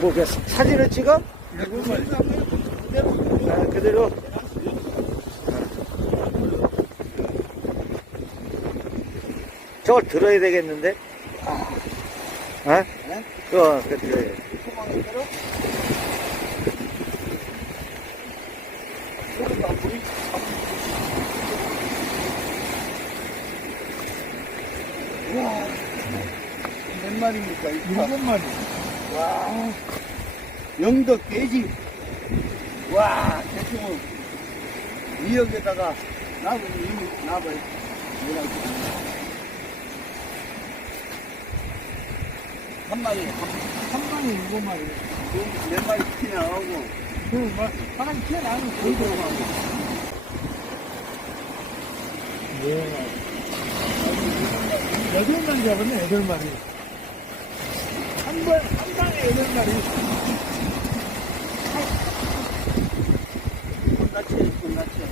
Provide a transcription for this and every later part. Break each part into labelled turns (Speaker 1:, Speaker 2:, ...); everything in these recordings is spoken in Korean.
Speaker 1: 뭐, 그 사진을 찍어? 아, 그대로. 저걸 들어야 되겠는데? 어? 어, 그 들어야 돼.
Speaker 2: 와, 몇 마리입니까? 일곱 마리. 와, 영덕 돼지. 와, 대충 미역에다가 나무 이미 나봐요. 한 마리, 한, 한 마리 일곱 마리. 몇 마리 튀어나오고. 그, 뭐, 하나 튀어나오면 거의 들어가고.
Speaker 3: 여덟 마리 잡았네, 여덟 마리. 한 번, 한
Speaker 2: 끝났지, 끝났지.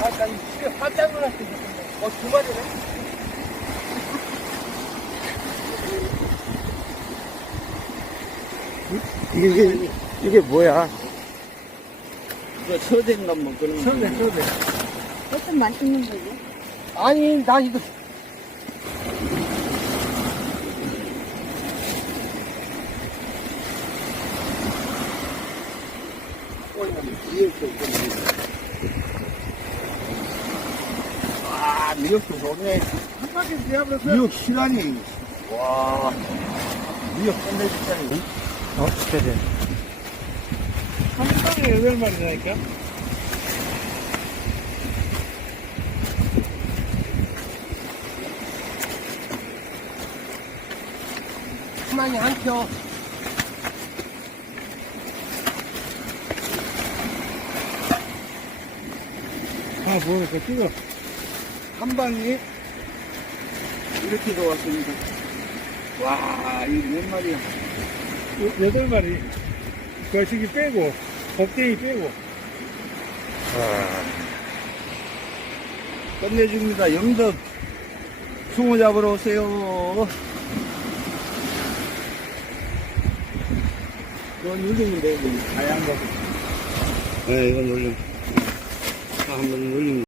Speaker 3: 아까 이게 깜짝 놀랐어. 어, 두 마리네?
Speaker 1: 이게, 이게, 이게 뭐야?
Speaker 2: 이거 서대인가 뭐 그런 거.
Speaker 3: 서대, 서대.
Speaker 4: 어떤 있는 거죠?
Speaker 3: 아니, 나 이거.
Speaker 2: 아, 미역도 좋네.
Speaker 3: 한 바퀴 잡았어.
Speaker 2: 미역 실하니. 와, 미역 끝내주자니.
Speaker 1: 어, 그래.
Speaker 3: 한 방에 여덟 마리라니까.
Speaker 2: 많이 안 켜.
Speaker 3: 아, 뭐, 그 찍어.
Speaker 2: 한 방에 이렇게 들어왔습니다. 와, 이거 몇 마리야?
Speaker 3: 여- 여덟 마리. 거시기 빼고, 곱대기 빼고.
Speaker 2: 끝내줍니다. 영덕 숭어 잡으러 오세요. 이건 눌리면 되고, 다양한 거. 네, 이건 눌리 Nachnamen